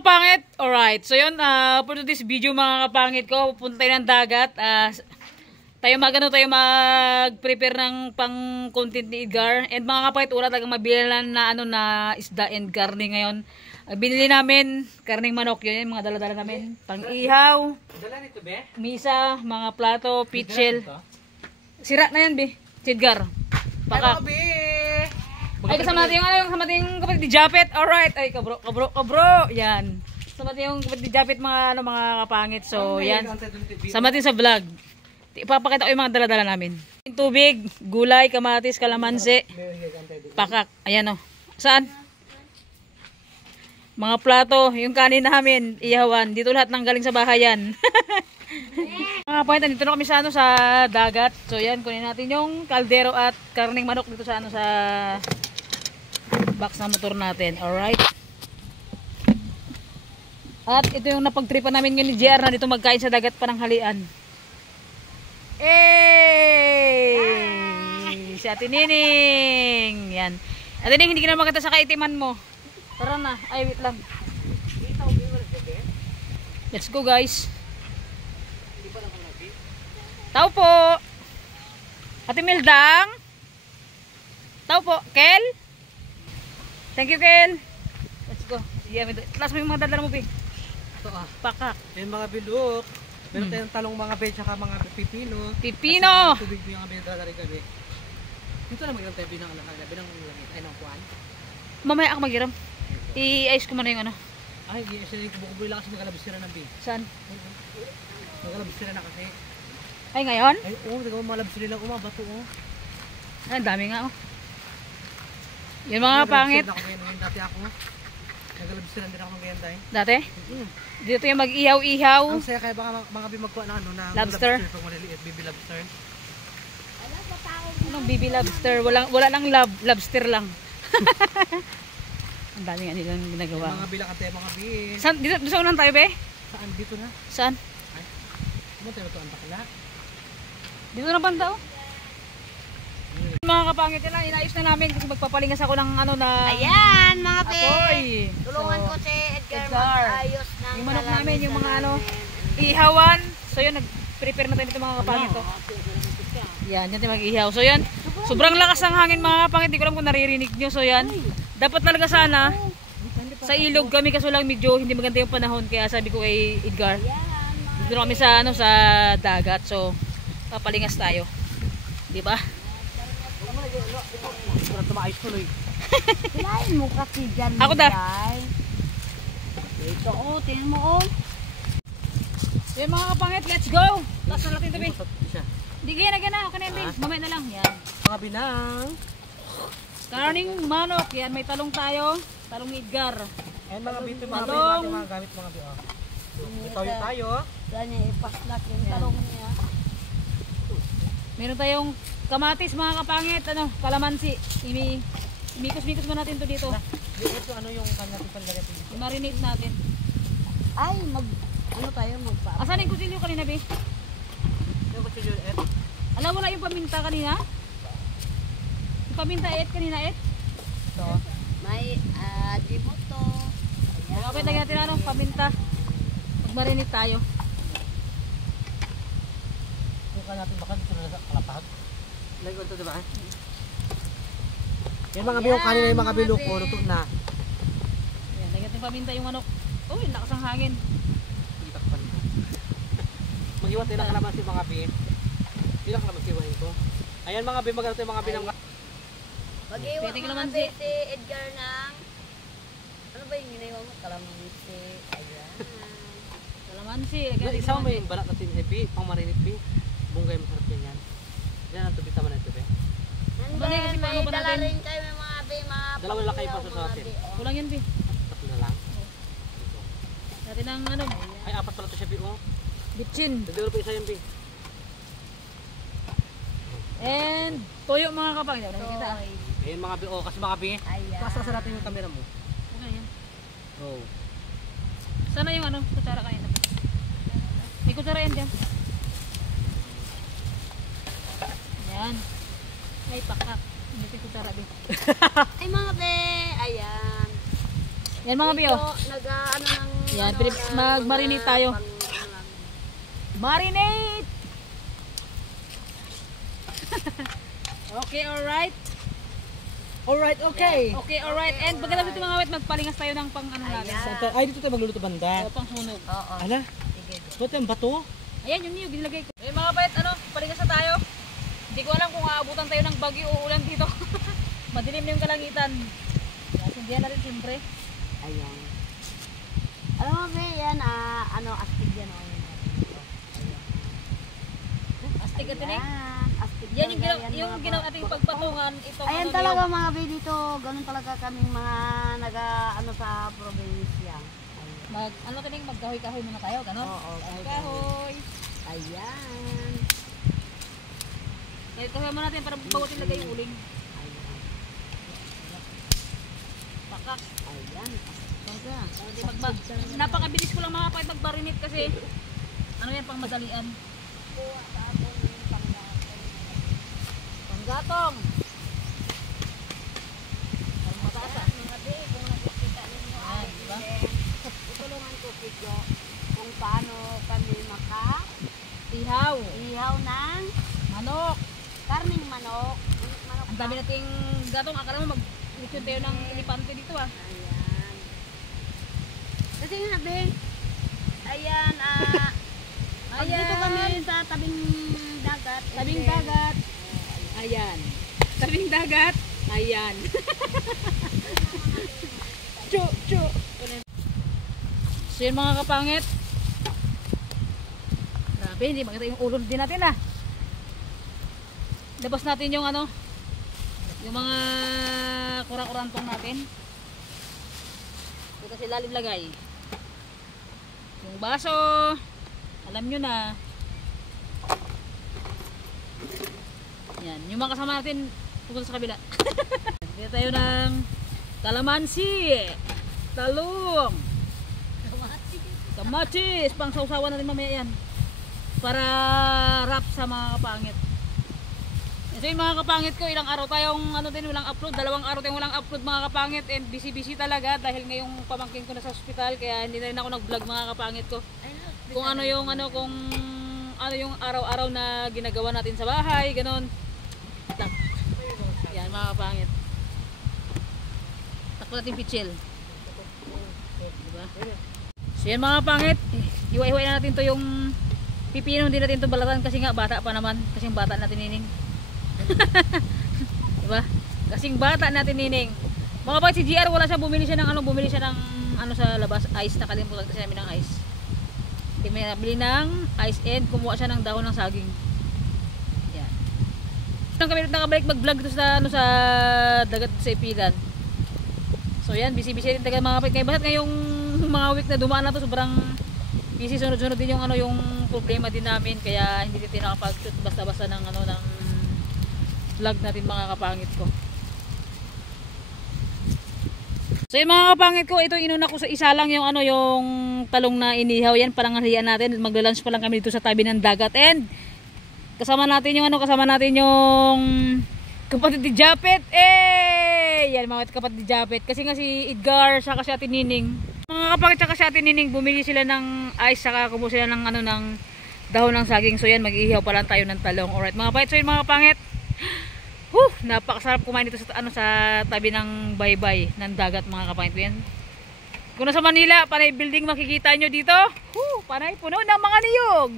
kapangit, alright. So yun, for today's video mga kapangit ko, pupunta tayo ng dagat. Tayo mag-prepare ng pang content ni Edgar. And mga kapangit, wala talagang mabilan na na isda and garni ngayon. Binili namin karning manok, yun yung mga dala-dala namin. Pang ihaw, misa, mga plato, pitchel. Sira na yan, be. Edgar. Pakak. Ay, kasama natin yung kapatid ni Japet. Alright. Ay, kabro. Yan. Kasama natin yung kapatid ni Japet, mga kapangit. So, yan. Sama natin sa vlog. Ipapakita ko yung mga dala-dala namin. Tubig, gulay, kamatis, kalamansi, pakak. Ayan o. Saan? Mga plato, yung kanin namin, ihawan. Dito lahat nang galing sa bahay yan. Mga kapangit, dito na kami sa dagat. So, yan. Kunin natin yung kaldero at karning manok dito sa sa box na motor natin. Alright. At ito yung napagtripan namin ngayon ni JR na dito magkain sa dagat pananghalian. Si Ate Nining. Yan. Ate Nining, hindi ka na magkata sa kaitiman mo. Tara na. Ay, wait lang. Let's go, guys. Tao po. Ate Mildang. Tao po. Kel? Thank you, Kel. Let's go. Talas mo yung mga dadala mo, Bing. Ito Pakak. May mga bilok. Meron tayong talong mga bed, tsaka mga pipino. Pipino! Tubig yung mga dadala rin kami. Dito na mag-iram tayo binang langit. Ay, nang kuhan. Mamaya ako mag-iram. I-ice ko muna yung ano. Ay, i-ice ko. Bukubuhay lang kasi nagalabisira ng Bing. Saan? Nagalabisira na kasi. Ay, ngayon? Ay, oo. Mga labisira lang. Bato, Ay, ang dami nga, Yan mga pangit. Dati ako. Nagalabisira din ako ng ganyan tayo. Dati? Dito yung mag-ihaw-ihaw. Ang saya kaya baka mga bimagkuha na na lobster. Pag maliliit, baby lobster. Anong baby lobster? Wala nang lobster lang. Ang dami nga nilang ginagawa. Mga bilang tayo mga bin. Saan? Dito sa unang tayo, be? Saan? Dito na. Saan? Ay. Ano tayo ito? Ang bakla? Dito na banda, Mga kapangit nila, inayos na namin kasi magpapalingas ako ng Ayan, mga be. apoy. Tulungan ko si Edgar mag-ayos ng yung manok namin, yung mga ihawan. So yun, nag-prepare na tayo dito mga kapangit. Yan, yan tayo mag-ihaw. So yan, sobrang lakas ng hangin mga kapangit. Hindi ko alam kung naririnig nyo. So yan, dapat talaga sana sa ilog kami kaso lang medyo hindi maganda yung panahon. Kaya sabi ko kay Edgar, dito kami sa, sa dagat. So, papalingas tayo. Diba? Parang tumaayos tuloy. Hilahin mo kasi dyan. Ako da. Ito tingnan mo Yan mga kapangit, let's go! Taas na natin ito, Bin. Siya. Hindi kaya na, okay na yan, Bin. Mamaya na lang. Yan. Mga binang. Karning manok. Yan, may talong tayo. Talong ni Edgar. Ayan mga bito, mga Talong. mga gamit mga bito. Ito yung tayo. Saan niya ipaslak yung talong niya. Meron tayong kamatis mga kapangit. Kalamansi. Imikos-mikos mo natin to dito. Ito ano yung kanya panlagay dito. I-marinate natin. Ay, magpa. Asan yung kusilyo kanina, Bin? Yung kutsilyo, Alam, wala yung paminta kanina? Yung paminta, kanina, Ito. May adimoto. Kapit lagyan natin paminta. Mag-marinate tayo. Yung kanya natin baka dito na kalapag. Lagi ko ito, diba? Yan mga biyong kanina yung mga bilog ko, luto na. Ayan, lagyan natin paminta yung manok. Uy, lakas ang hangin. Mag-iwat tayo ng kalamansi mga bin. Hindi lang kalamansi iwain ko. Ayan mga bin, magano tayo mga bin. Mag-iwan Pwede mga kalamansi. be si Edgar ng ano ba yung ginagawa mo? Kalamansi. Ayan. Kalamansi. Lagyan natin Isa mo kalamansi. yung balat natin heavy, pang marinit bin. Bunggay masarap yan yan. Yan ang tubig tama na ito be. And Mali, kasi then, paano may ba dala natin? rin kayo may mga be, mga Dalawang lakay pa pangilaw, sa mga atin. be, oh. Kulang yan, Bin. Tatlo na lang. Natin ang Ay, apat pala ito siya bin. bitchin. Dadalo pa isa yan bin. And toyo mga kapangit. Nakikita. Ayan mga bin. Kasi mga bin. Ayan. Pasa sa natin yung camera mo. Okay yan. Oh. Sana yung kutsara kanina. May kutsara yan dyan. Yan. Ay, pakak. Hindi ko kutsara, Bin. Ay mga be, ayan. Yan mga biyo. Nag-ano ng Yan, mag-marinate tayo. Marinate! Okay, alright. Alright, okay. Okay, alright. And pagkatapos ito mga wet, magpalingas tayo ng pang ano natin. Ay, dito tayo magluluto banda. O, pang sunog. Oo. Ala, ba't yung bato? Ayan, yun yung ginilagay ko. Eh mga wet, ano, palingas na tayo. Hindi ko alam kung aabutan tayo ng bagyo o ulan dito. Madilim na yung kalangitan. Sindihan natin siyempre. Ayan. Alam mo ba yan, astig yan. Astig ka tinig. Astig Yan yung ginawa ating pagpatungan. Itong ayan ano talaga yung, mga be dito. Ganun talaga kaming mga sa probinsya. Ayan. ano tinig, magkahoy-kahoy muna tayo, gano'n? Oo, Kahoy. Ayan. Kahit kahoy muna natin para bagutin lagay yung uling. Ayan. Pakak. Ayan. Napakabilis ko lang mga kapatid magbarinit kasi ano yan, pang madalian. Panggatong. Ang mataas ah. Mga be, kung nakikita ninyo Ah, diba? tutulungan ko video kung paano kami Ihaw. ihaw ng Manok. karning manok. Manok Ang dami nating gatong. Akala mo mag-lechon tayo ng elepante dito ah. Ayan. Kasi nga be, ayan, pag dito kami sa tabing dagat. Tabing dagat. Ayan. Tabing dagat. Ayan. Chu. So yun mga kapangit. Grabe, hindi makita yung ulo din natin ah. Labas natin yung ano, yung mga kurang-kurantong natin. Ito sa ilalim lagay. Yung baso, alam nyo na. Yan, yung mga kasama natin pupunta sa kabila. Dito tayo ng kalamansi, talong, kamatis, pang sausawan natin mamaya yan. Para wrap sa mga kapangit. Ito yung mga kapangit ko, ilang araw tayong ano din, walang upload, 2 araw tayong walang upload mga kapangit, and busy talaga dahil ngayong pamangkin ko na sa ospital, kaya hindi na rin ako nag-vlog mga kapangit ko. Kung ano yung araw-araw na ginagawa natin sa bahay, ganon. Yan mga kapangit. Takpo natin pichel. Diba? So yan mga kapangit, iwa-iwain na natin to yung pipino, hindi natin to balatan kasi nga bata pa naman, kasing bata natin nining. Diba? Kasing bata natin nining. Mga kapangit, si GR wala siya, bumili siya ng ano sa labas, ice, nakalimutan kasi namin ng ice. May nabili ng ice and kumuha siya ng dahon ng saging. Yan. Nang kami nakabalik mag-vlog dito sa ano sa dagat sa Ipilan. So yan, busy rin talaga mga kapatid. Ngayon ngayong mga week na dumaan na to, sobrang busy, sunod-sunod din yung ano yung problema din namin, kaya hindi din nakapag-shoot basta-basta ng ano ng vlog natin mga kapangit ko. So yung mga kapangit ko, ito inuna ko sa isa lang yung ano yung talong na inihaw, yan palanghalian natin. Magla-lunch pa lang kami dito sa tabi ng dagat, and kasama natin yung kapatid ni Japet. Yan mga kapatid ni Japet, kasi nga si Edgar saka si Ate Nining. Mga kapangit saka si Ate Nining, bumili sila ng ice, saka kumuha sila ng ano ng dahon ng saging. So yan, mag-ihaw pa lang tayo ng talong. Alright mga kapangit, so yun mga kapangit. Napakasarap kumain dito sa ano sa tabi ng baybay ng dagat mga kapangit yan. Kung nasa Manila, panay building makikita nyo dito. Panay puno ng mga niyog.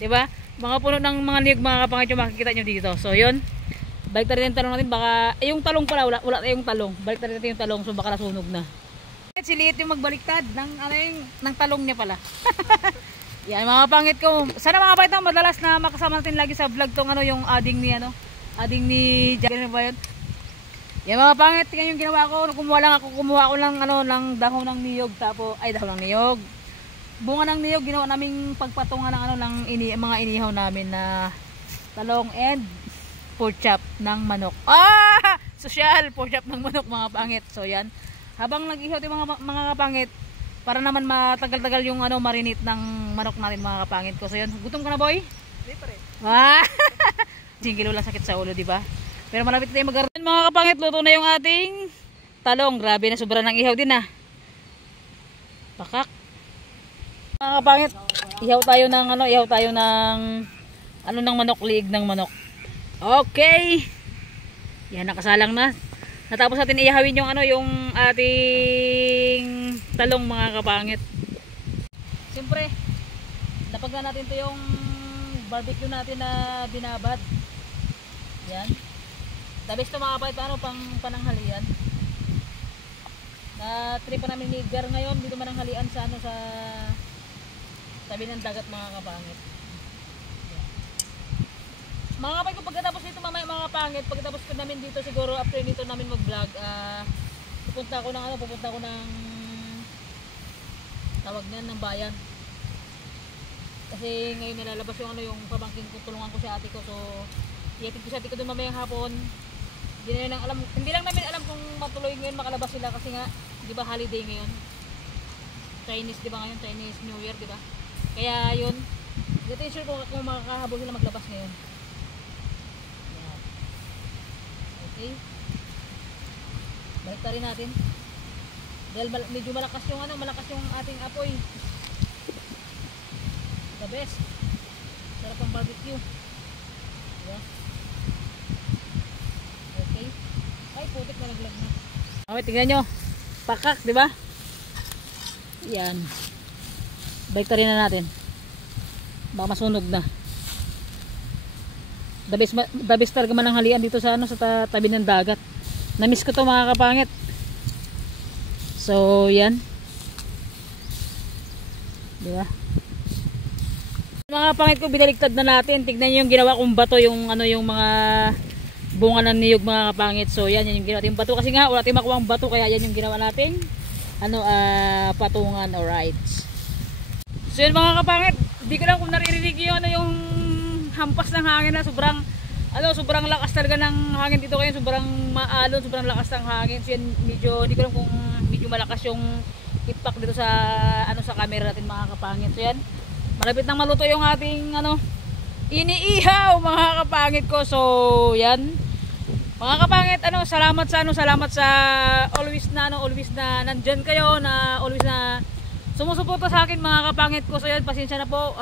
'Di ba? Mga puno ng mga niyog mga kapangit yung makikita nyo dito. So 'yun. Balik na rin yung talong natin, baka yung talong pala wala tayong talong. Balik na rin natin yung talong, so baka nasunog na. Si Liit yung magbaliktad ng talong niya pala. Yan mga kapangit ko. Sana mga kapangit na madalas na makasama natin lagi sa vlog tong ano yung ading ni Jagger ba yun? Yan mga pangit, tingnan yung ginawa ko. Kumuha ko lang ano ng dahon ng niyog, dahon ng niyog. Bunga ng niyog, ginawa naming pagpatungan ng ano ng mga inihaw namin na talong and pork chop ng manok. Social pork chop ng manok mga pangit. So yan. Habang nag-ihaw 'yung mga kapangit, para naman matagal-tagal yung ano marinate ng manok natin mga kapangit ko. So yan. Gutom ka na, boy? Hindi pa rin. Kilo lang sakit sa ulo, di ba? Pero malapit na tayo mag-garden mga kapangit. Luto na yung ating talong. Grabe na, sobra ng ihaw din ah. Pakak. Mga kapangit, ihaw tayo ng ng manok, liig ng manok. Okay. Yan, nakasalang na. Natapos natin ihawin yung yung ating talong mga kapangit. Siyempre, napag na natin to yung barbecue natin na binabad. Yan. The best to mga kapangit, pang pananghalian. Na trip pa namin ni Gar ngayon, dito mananghalian sa sa tabi ng dagat mga kapangit. Mga kapangit, kung pagkatapos nito mamaya mga kapangit, pagkatapos ko namin dito siguro after nito namin mag-vlog, pupunta ako ng tawag na ng bayan. Kasi ngayon nilalabas yung yung pamangkin ko, tulungan ko si ate ko, so iatid ko si ate ko doon mamayang hapon. Hindi lang namin alam kung matuloy ngayon makalabas sila kasi nga, 'di ba, holiday ngayon. Chinese, 'di ba ngayon, Chinese New Year, 'di ba? Kaya 'yun. Hindi sure kung makakahabol sila maglabas ngayon. Yan. Okay. Balik rin natin. Dahil medyo malakas yung ating apoy. The best. Sarap ang barbecue. Diba? Okay. Ay, putik na naglag na. Okay, tingnan nyo. Pakak, di ba? Yan. Balik rin na natin. Baka masunog na. The best talaga mananghalian dito sa sa tabi ng dagat. Na-miss ko to mga kapangit. So, yan. Di ba? Mga kapangit ko, binaligtad na natin. Tignan niyo yung ginawa kong bato, yung yung mga bunga ng niyog mga kapangit. So, yan yung ginawa natin bato. Kasi nga, wala tayong makuha ang bato. Kaya yan yung ginawa natin. Patungan. Alright. So, yun mga kapangit. Hindi ko lang kung naririnig yung hampas ng hangin na sobrang lakas talaga ng hangin dito kayo. Sobrang maalon, sobrang lakas ng hangin. So, yan, hindi ko lang kung medyo malakas yung impact dito sa sa camera natin mga kapangit. So, yan. Malapit nang maluto yung ating iniihaw mga kapangit ko. So, yan. Mga kapangit, salamat sa always na nandiyan kayo, na always na sumusuporta sa akin mga kapangit ko. So, yan, pasensya na po.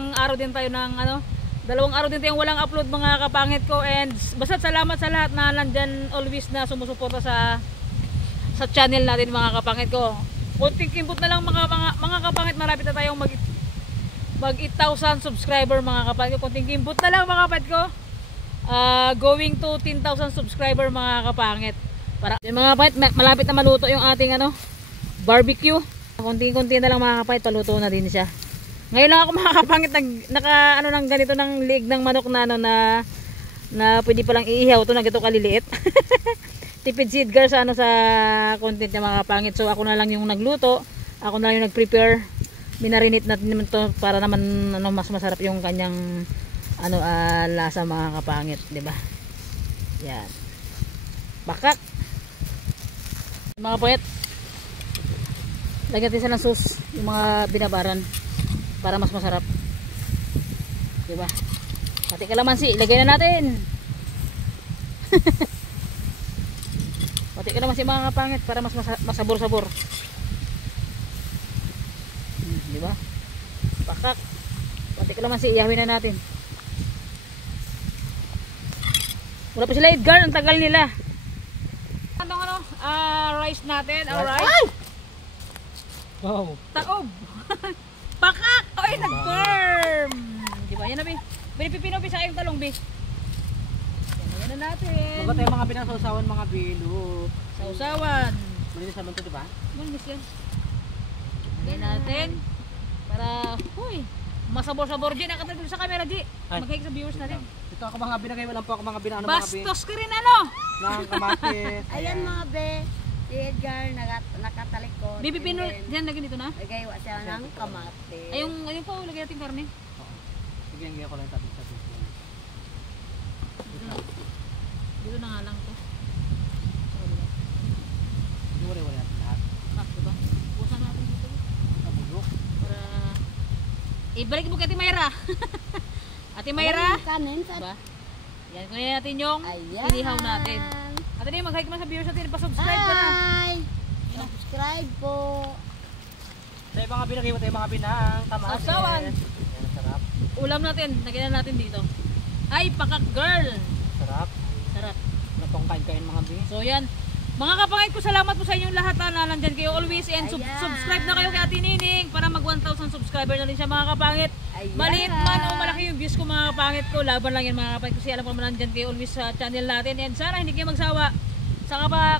Araw din tayo ng dalawang araw din tayong walang upload mga kapangit ko, and basta salamat sa lahat na nandyan always na sumusuporta sa channel natin mga kapangit ko. Kunting kimbot na lang mga kapangit, malapit na tayong mag 8,000 subscriber mga kapangit ko. Kunting kimbot na lang mga kapangit ko. Going to 10,000 subscriber mga kapangit. Para yung mga kapangit, malapit na maluto yung ating barbecue. Kunting-kunti na lang mga kapangit, paluto na din siya. Ngayon lang ako mga kapangit ng ganito ng liig ng manok na pwede palang iihaw to, na ganito kaliliit. Tipid si Edgar sa content niya mga kapangit. So ako na lang yung nagluto, ako na lang yung nag-prepare. Minarinate natin to para naman mas masarap yung kanyang lasa mga kapangit, 'di ba? Yan. Bakak. Mga kapangit, lagyan natin sa ng sauce yung mga binabaran para mas masarap. Diba? Pati kalamansi, ilagay na natin. Pati kalamansi mga kapangit para mas masabor-sabor. Diba? Pakak. Pati kalamansi, ihawin na natin. Wala pa sila Edgar, ang tagal nila. Rice natin, alright. Wow. Taob. Pakak! Oy, nag-firm! Diba? Yan na, Bi. Pinipipino, Bi, sa kayong talong, Bi. Yan na natin. Bago tayo mga pinasausawan mga bilo. Sausawan. Malinis naman to, diba? Malinis yan. Lagay natin. Para, huy, masabor-sabor dyan. Nakatagod sa camera, Di. Mag-hike sa viewers natin. Ito ako mga binagay, walang po ako mga binano mga bin. Bastos ka rin, Ng kamatis. Ayan mga be, si Edgar nakatalikod. Bibi, pino, dyan, lagyan dito na. Nagaywa siya ng kamatis. Ayun po, lagyan natin karne. Bigyan ko lang tabi sa dito. Dito na nga lang to. Wala natin lahat. Diba? Busan natin dito. Nabulok. Para ibalik mo kay Ate Mayra. Ate Mayra. Kanin sa Diba? Yan, kunin natin yung Ayan. inihaw natin. Ate Ning, mag-hike mo sa viewers natin. Pa-subscribe ka na. Hi! Subscribe po. mga binagay mo tayo mga binang kamatis. Sausawan. Yan, sarap. Ulam natin, nagyan natin dito. Ay, pakak girl. Sarap. Sarap. Napong kain mga bin. So yan. Mga kapangit ko, salamat po sa inyong lahat na nandyan kayo always. And Ayan. subscribe na kayo kay Ate Nining para mag 1,000 subscriber na rin siya mga kapangit. Ayan. Maliit man o malaki yung views ko mga kapangit ko, laban lang yan mga kapangit kasi alam ko naman nandyan kayo always sa channel natin. And sana hindi kayo magsawa. Saka ba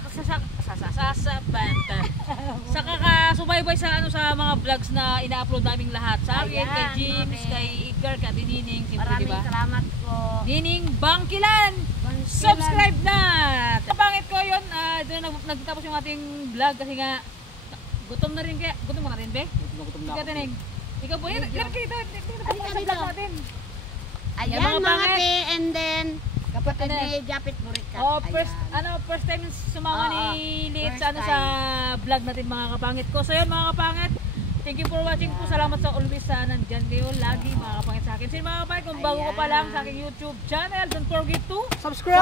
sa kakasubaybay sa sa mga vlogs na ina-upload naming lahat. Sa akin, Ayan, kay James, mami. kay Edgar, kay Ate Nining, siyempre Maraming diba? salamat po. Nining Bangkilan! Subscribe na! Kapangit ko yun, ito na nagtapos yung ating vlog kasi nga gutom na rin kaya. Gutom ka na rin, be? Gutom na Ikaw, ako. Tineng. Ikaw po, yan dito. Dito Halika sa dito. vlog natin. Ayan Yan, mga mga pangit. pe, and then kapatid Ano? ni Japit Burikat. Oh, first, Ayan. first time sumama Oo, ni Liit first sa, sa time. vlog natin mga kapangit ko. So yun mga kapangit, thank you for watching po. Salamat sa always sa nandyan kayo lagi mga kapangit sa akin. So yun mga kapangit, kung bago ka pa lang sa aking YouTube channel, don't forget to Subscribe!